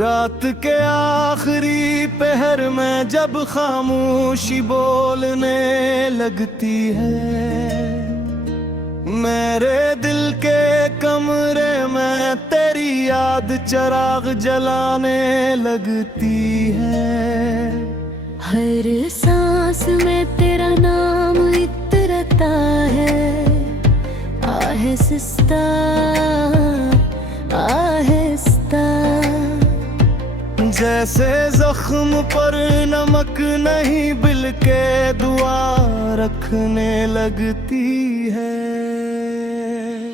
रात के आखिरी पहर में जब खामोशी बोलने लगती है, मेरे दिल के कमरे में तेरी याद चिराग जलाने लगती है। हर सांस में तेरा नाम इतरता है, आहिस्ता आहिस्ता। जैसे जख्म पर नमक नहीं बिल के दुआ रखने लगती है।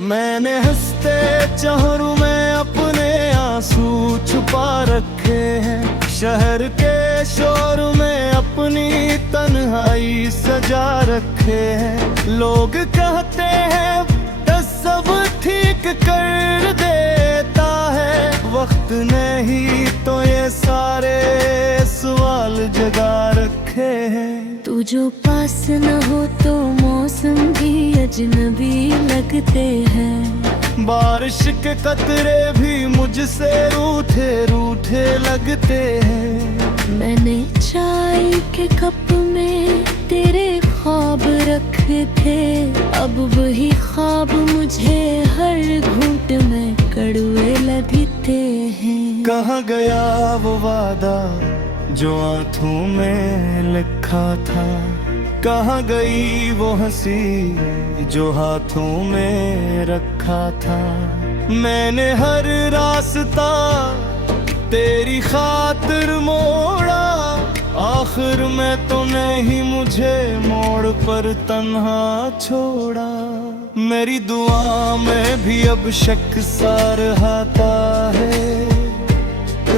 मैंने हंसते चेहरों में अपने आंसू छुपा रखे हैं, शहर के शोर में अपनी तन्हाई सजा रखे हैं। लोग कहते हैं तो सब ठीक कर देता है, वक्त ने ही तो ये सारे सवाल जगा रखे हैं। तू जो पास न हो तो मौसम भी अजनबी लगते हैं, बारिश के कतरे भी मुझसे रूठे रूठे लगते हैं। मैंने चाय के कप में तेरे ख्वाब रखे थे, अब वही ख्वाब मुझे हर घूंट में कड़वे लगते हैं। कहाँ गया वो वादा जो आंखों में लिखा था, कहाँ गई वो हंसी जो हाथों में रखा था। मैंने हर रास्ता तेरी खातिर मोड़ा, आखिर में तो नहीं मुझे मोड़ पर तन्हा छोड़ा। मेरी दुआ में भी अब शक सा रहता है,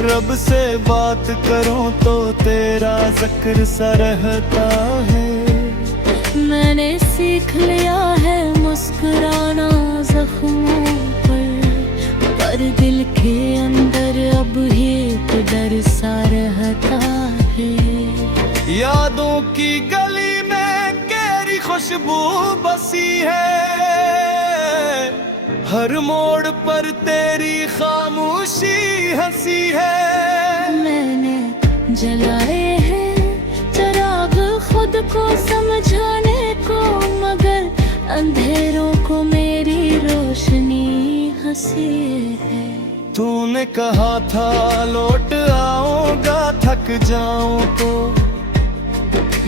रब से बात करूं तो तेरा जिक्र सा रहता है। मैंने सीख लिया है मुस्कुराना जख्मों पर दिल के अंदर अब एक डर सा रहता है। यादों की गली में केरी खुशबू बसी है, हर मोड़ पर तेरी खामोशी हंसी है। मैंने जलाए हैं चिराग खुद को समझाने को, मगर अंधेरों को मेरी रोशनी हंसी है। तूने कहा था लौट आऊंगा थक जाऊं तो,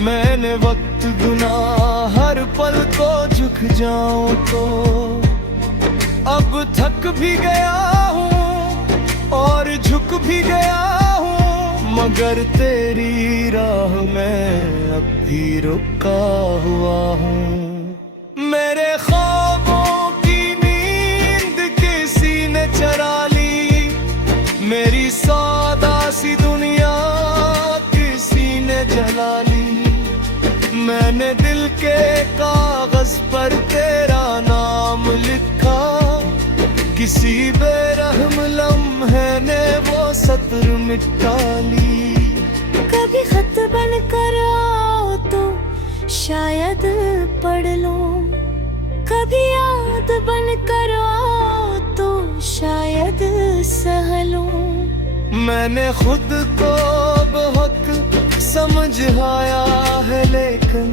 मैंने वक्त गुना हर पल को झुक जाऊं तो। अब थक भी गया हूँ और झुक भी गया हूँ, मगर तेरी राह में अब भी रुका हुआ हूँ। मेरे ख्वाबों की नींद किसी ने चरा ली, मेरी सादा सी दुनिया किसी ने जला ली। मैंने दिल के कागज पर तेरा नाम लिखा, किसी बेरहम लम्हे ने वो सत्र मिटा ली। कभी खत बन कर आओ तो शायद पढ़ लो, कभी याद बन कर आओ तो शायद सह लो। मैंने खुद को बहुत समझाया है, लेकिन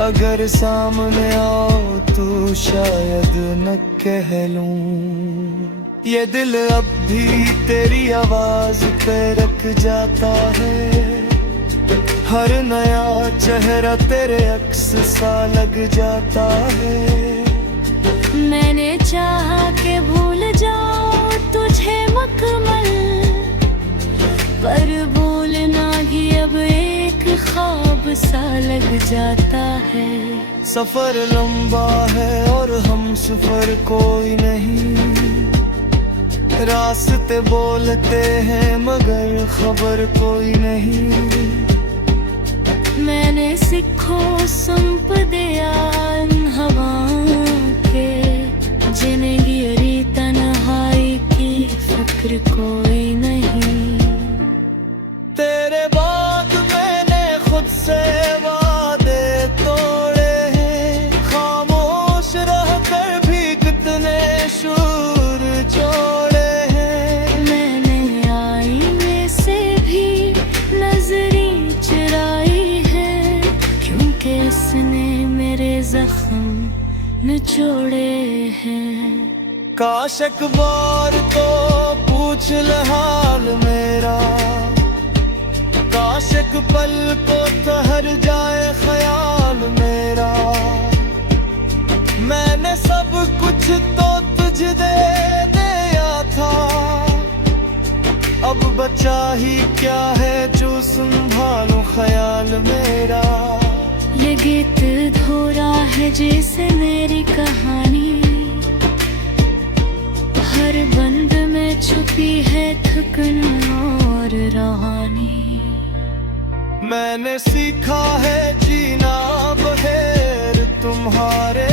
अगर सामने आओ तो शायद न कह लूं। ये दिल अब भी तेरी आवाज पे रख जाता है, हर नया चेहरा तेरे अक्स सा लग जाता है। मैंने चाहा कि भूल जाऊं तुझे मकमल, पर भूलना ही अब एक ख्वाब सा लग जाता है। सफर लंबा है और हम सफर कोई नहीं, रास्ते बोलते हैं मगर खबर कोई नहीं। मैंने सिखों संप दिया इन हवाओं के, जिंदगी तन्हाई की फिक्र कोई नहीं। तेरे बाद मैंने खुद से वादे तोड़े हैं, खामोश रहकर भी कितने शूर जोड़े हैं। मैंने आईने जख्म निचोड़े हैं। काश एक बार तो पूछ ले हाल मेरा, काश एक पल को ठहर जाए ख्याल मेरा। मैंने सब कुछ तो तुझे दे दिया था, अब बचा ही क्या है जो संभालूं ख्याल मेरा। ये गीत धोरा है जैसे मेरी कहानी, हर बंद में छुपी है थकन और रवानी। मैंने सीखा है जीना बगैर तुम्हारे,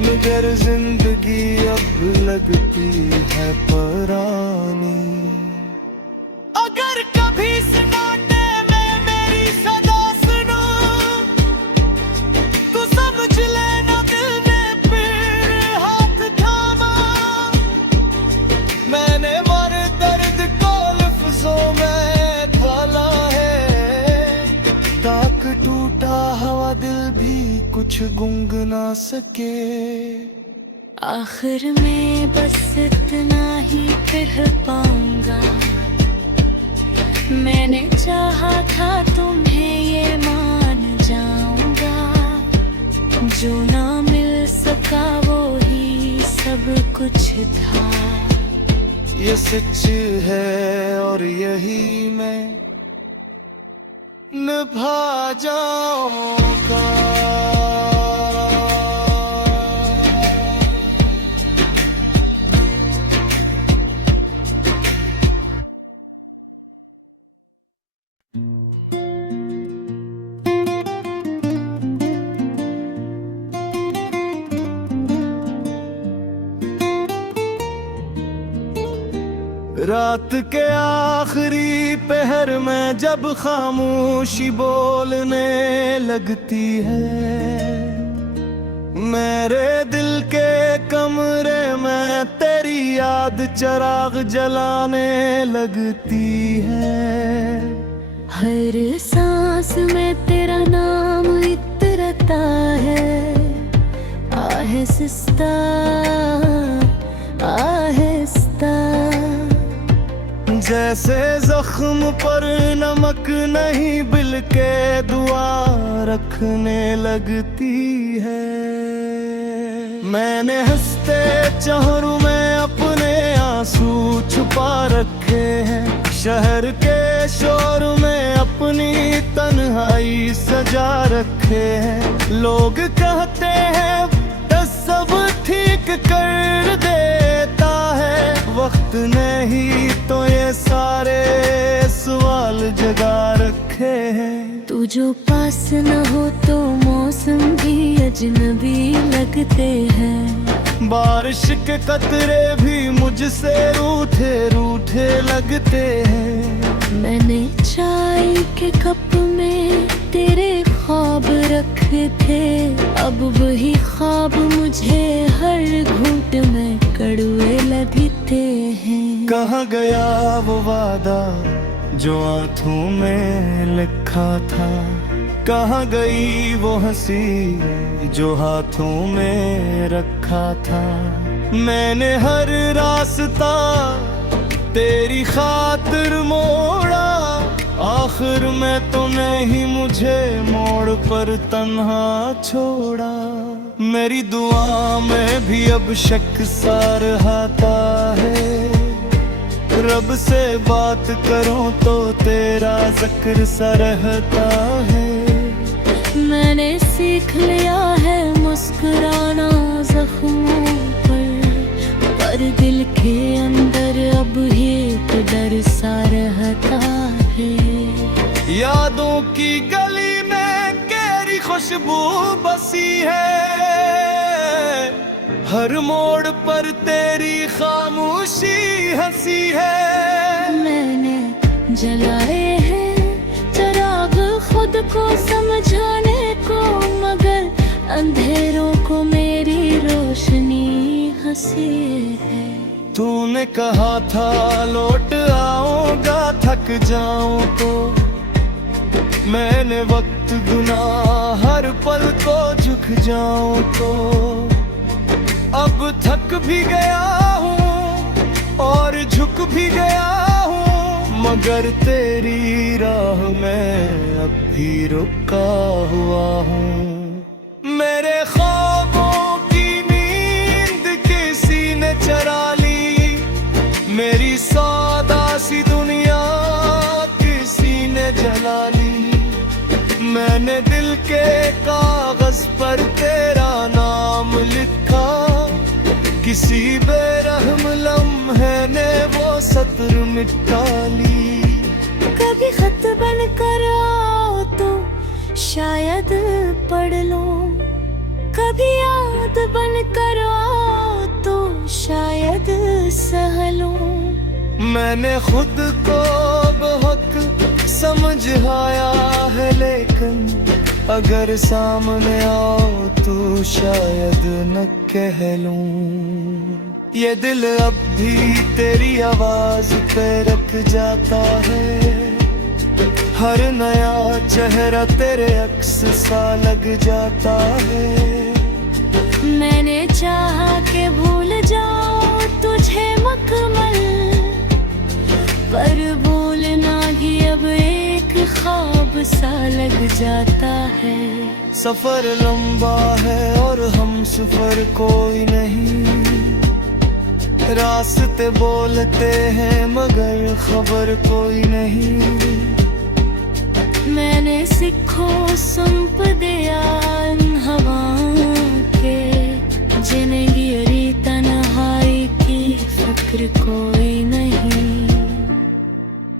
मगर जिंदगी अब लगती है परानी। अगर कभी सन्नाटे में मेरी सदा सुनो, तो समझ लेना दिल ने फिर हाथ थामा। मैंने मर दर्द को लफ्जों में ढाला है, ताक टूटा हवा दिल भी कुछ गुंग ना सके। आखिर में बस इतना ही कह पाऊंगा, मैंने चाहा था तुम्हें ये मान जाऊंगा। जो ना मिल सका वो ही सब कुछ था। ये सच है और यही मैं निभा जाऊंगा। रात के आखिरी पहर में जब खामोशी बोलने लगती है, मेरे दिल के कमरे में तेरी याद चिराग जलाने लगती है। हर सांस में तेरा नाम इतरता है, आहिस्ता आहिस्ता। जैसे जख्म पर नमक नहीं बिल के दुआ रखने लगती है। मैंने हंसते चेहरों में अपने आंसू छुपा रखे हैं, शहर के शोर में अपनी तन्हाई सजा रखे हैं। लोग कहते हैं बस सब ठीक कर देता है, वक्त ने ही तो ये सारे सवाल जगा रखे हैं। तू जो पास न हो तो मौसम भी अजनबी लगते हैं। बारिश के कतरे भी मुझसे रूठे रूठे लगते हैं। मैंने चाय के कप में तेरे ख्वाब रखे थे, अब वही ख्वाब मुझे हर घूंट में कड़वे लगते हैं। कहाँ गया वो वादा जो आंखों में लिखा था, कहाँ गई वो हंसी जो हाथों में रखा था। मैंने हर रास्ता तेरी खातिर मोड़ा, आखिर में तूने ही मुझे मोड़ पर तन्हा छोड़ा। मेरी दुआ में भी अब शक सा रहता है, रब से बात करो तो तेरा जिक्र सा रहता है। मैंने सीख लिया है मुस्कुराना जख्मों पर दिल के अंदर अब एक डर सा रहता है। यादों की गली में गहरी खुशबू बसी है, हर मोड़ पर तेरी खामोशी हंसी है। मैंने जलाए हैं चिराग खुद को समझाने को, मगर अंधेरों को मेरी रोशनी हंसी है। तूने कहा था लौट आऊंगा थक जाऊं तो, मैंने वक्त गुना हर पल को झुक जाऊं तो अब थक भी गया हूँ और झुक भी गया हूँ, मगर तेरी राह में अब भी रुका हुआ हूँ। मेरे ख्वाबों की नींद किसी ने चरा ली, मेरी सादा सी दुनिया किसी ने जला ली। मैंने दिल के कागज पर तेरा नाम लिखा, किसी बेरहम लम्हे ने वो सत्र मिटा ली। कभी खत बन कर आओ तो शायद पढ़ लो, कभी याद बन कर आओ तो शायद सह लो। मैंने खुद को बहुत समझाया है, लेकिन अगर सामने आओ तो शायद न कह लूं। ये दिल अब भी तेरी आवाज पे रख जाता है, हर नया चेहरा तेरे अक्स सा लग जाता है। मैंने चाहा कि भूल जाओ तुझे मकमल, पर भूलना ही अब एक ख्वाब सा लग जाता है। सफर लंबा है और हम सफर कोई नहीं, रास्ते बोलते हैं मगर खबर कोई नहीं। मैंने सिखों संप दिया इन हवाओं के, जिंदगी तन्हाई की फिक्र कोई नहीं।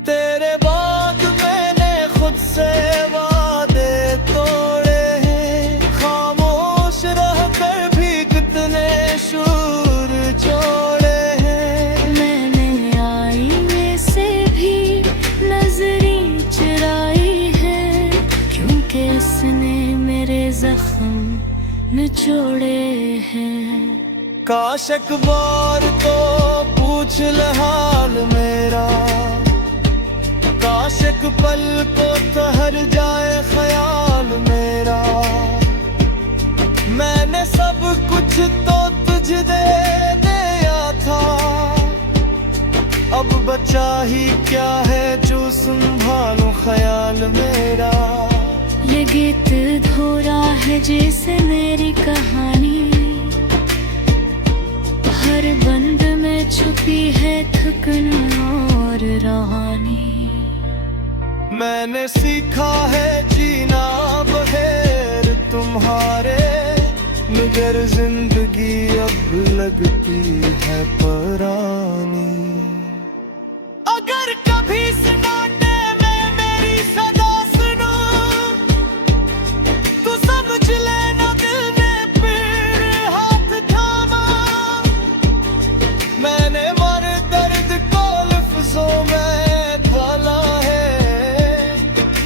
तेरे बाद मैंने खुद से वादे तोड़े हैं, खामोश रह कर भी कितने शूर जोड़े हैं। मैंने आईने से भी नजरें चुराई है, क्योंकि उसने मेरे जख्म निचोड़े हैं। काश एक बार तो पूछ ले हाल मेरा, काश एक पल को ठहर जाए ख्याल मेरा। मैंने सब कुछ तो तुझे दे दिया था, अब बचा ही क्या है जो संभालूं ख्याल मेरा। ये गीत धोरा है जैसे मेरी कहानी, हर बंद में छुपी है थकन और रवानी। मैंने सीखा है जीना बगैर तुम्हारे, मगर जिंदगी अब लगती है परानी। अगर कभी सन्नाटे में मेरी सदा सुनो तो समझ लेना दिल ने फिर हाथ थामा। मैंने मर दर्द को लफ्जों में ढाला है,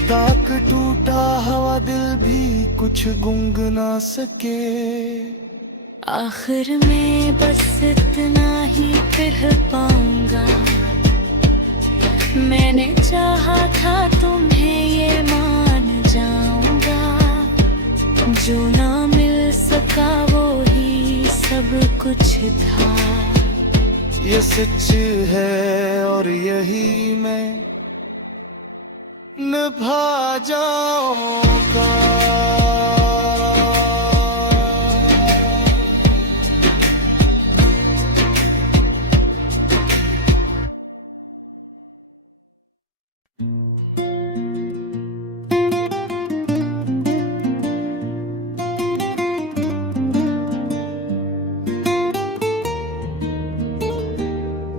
ताक टूटा हवा दिल भी कुछ गुंग ना सके। आखिर में बस इतना ही कह पाऊंगा, मैंने चाहा था तुम्हें ये मान जाऊंगा। जो ना मिल सका वो ही सब कुछ था। ये सच है और यही मैं निभा जाऊंगा।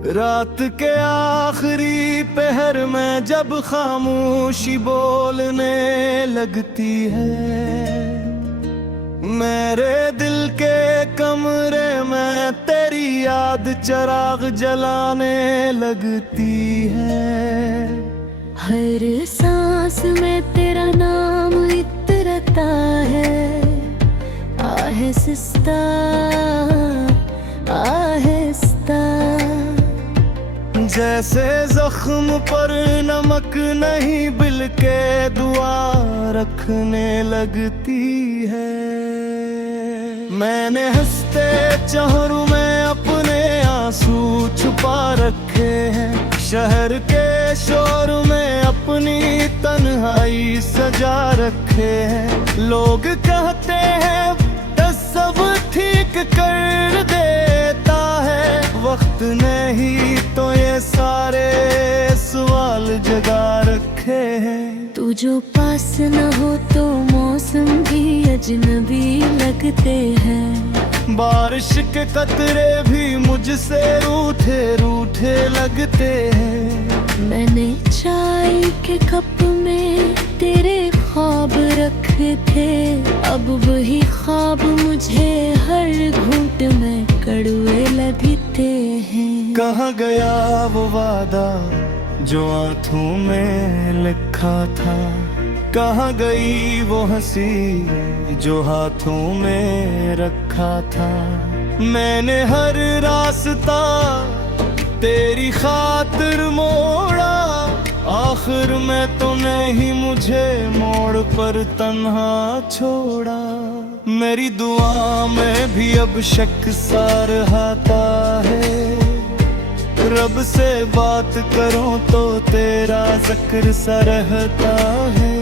रात के आखिरी पहर में जब खामोशी बोलने लगती है, मेरे दिल के कमरे में तेरी याद चिराग जलाने लगती है। हर सांस में तेरा नाम इतरता है, आहिस्ता आहिस्ता। जैसे जख्म पर नमक नहीं बिल के दुआ रखने लगती है। मैंने हंसते चेहरों में अपने आंसू छुपा रखे हैं, शहर के शोर में अपनी तन्हाई सजा रखे हैं। लोग कहते हैं दस सब ठीक कर देता है, वक्त ने ही तो ये सारे सवाल जगा रखे हैं। तू जो पास न हो तो मौसम भी अजनबी लगते हैं। बारिश के कतरे भी मुझसे रूठे रूठे लगते हैं। मैंने चाय के कप में तेरे ख्वाब रखे थे, अब वही ख्वाब मुझे हर घूंट में कड़वे लगते हैं। कहाँ गया वो वादा जो आंखों में लिखा था, कहाँ गई वो हंसी जो हाथों में रखा था। मैंने हर रास्ता तेरी खातिर मोड़ा, आखिर में तूने ही मुझे मोड़ पर तन्हा छोड़ा। मेरी दुआ में भी अब शक सा रहता है, रब से बात करो तो तेरा जिक्र सा रहता है।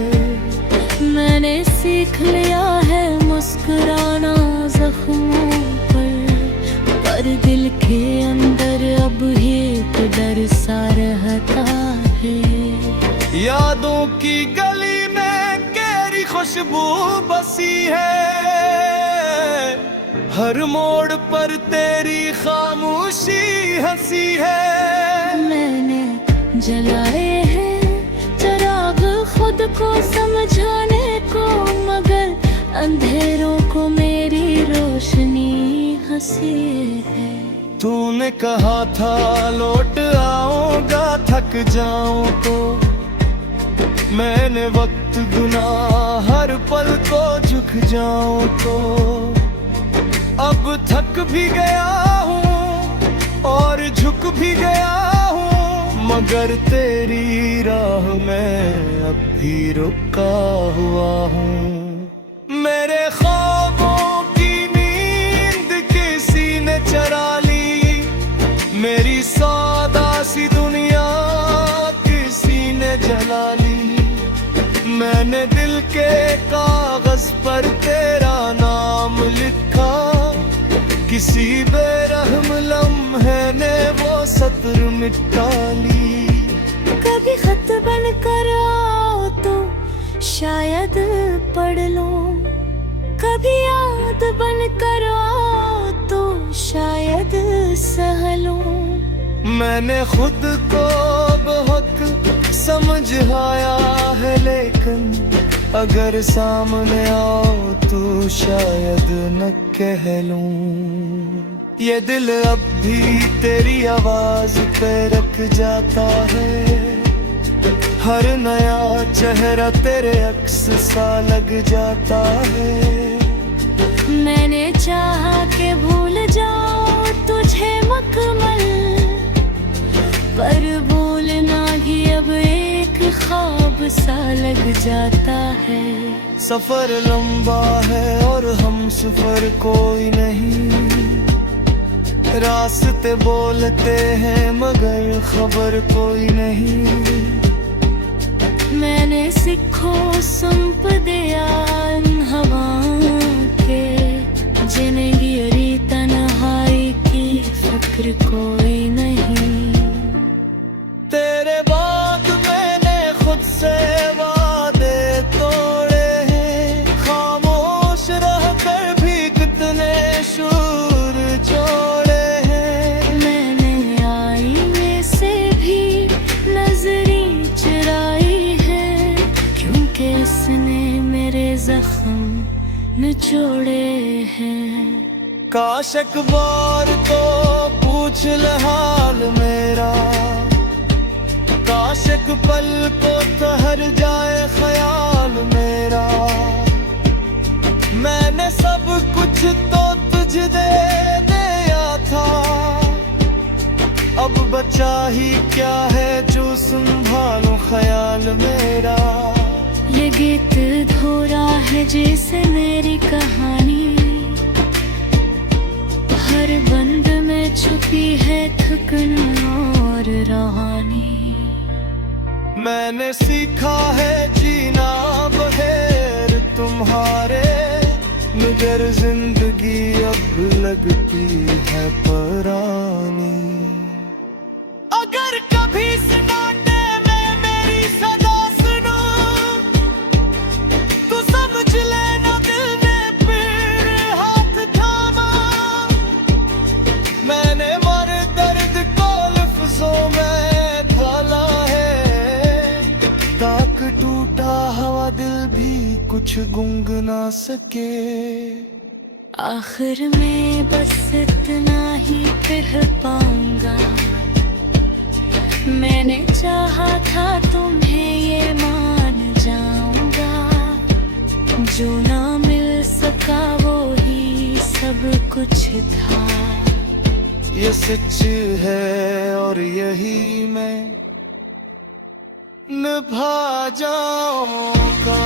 मैंने सीख लिया है मुस्कुराना जख्मों पर दिल के अंदर अब एक डर सा रहता है। यादों की गली में गहरी खुशबू बसी है, हर मोड़ पर तेरी खामोशी हंसी है। मैंने जलाए हैं चिराग खुद को समझाने को, मगर अंधेरों को मेरी रोशनी हंसी है। तूने कहा था लौट आऊंगा थक जाऊं तो, मैंने वक्त गुना हर पल को झुक जाऊं तो। अब थक भी गया हूँ और झुक भी गया हूँ, मगर तेरी राह में अब भी रुका हुआ हूँ। मेरे ख्वाबों की नींद किसी ने चरा ली, मेरी सादा सी दुनिया किसी ने जला ली। मैंने दिल के कागज पर तेरा नाम लिखा, किसी बेरहम लम्हे ने वो सत्र मिटा ली। कभी खत बन कर आओ तो शायद पढ़ लो, कभी याद बन कर आओ तो शायद सह लो। मैंने खुद को बहुत समझाया है, लेकिन अगर सामने आओ तो शायद न कह लूं। ये दिल अब भी तेरी आवाज पे रख जाता है, हर नया चेहरा तेरे अक्स सा लग जाता है। मैंने चाहा कि भूल जाऊं तुझे मकमल, पर भूलना भी अब एक ख्वाब सा लग जाता है। सफर लंबा है और हम सफर कोई नहीं, रास्ते बोलते हैं मगर खबर कोई नहीं। मैंने सिखो संप दिया इन हवाओं के, जिंदगी अरी तन्हाई की फिक्र कोई नहीं। तेरे बाद मैंने खुद से वादे तोड़े हैं, खामोश रहकर भी कितने शूर जोड़े हैं। मैंने आईने से भी नजरी चुराई है, क्योंकि इसने मेरे जख्म निचोड़े हैं। काश एक बार तो पूछ ले हाल मेरा, काश एक पल को ठहर जाए ख्याल मेरा। मैंने सब कुछ तो तुझे दे दिया था, अब बचा ही क्या है जो संभालूं ख्याल मेरा। ये गीत धोरा है जैसे मेरी कहानी, हर बंद में छुपी है थकन और रहानी। मैंने सीखा है जीना बगैर तुम्हारे, मगर जिंदगी अब लगती है परानी। अगर कभी सन्नाटे में मेरी सदा सुनो, तो समझ लेना दिल ने फिर हाथ थामा। मैंने मर दर्द को लफ्जों में ढाला है, ताक टूटा हवा दिल भी कुछ गूंग ना सके। आखिर में बस इतना ही कह पाऊंगा, मैंने चाहा था तुम्हें ये मान जाऊंगा। जो ना मिल सका वो ही सब कुछ था। ये सच है और यही मैं निभा जाऊंगा।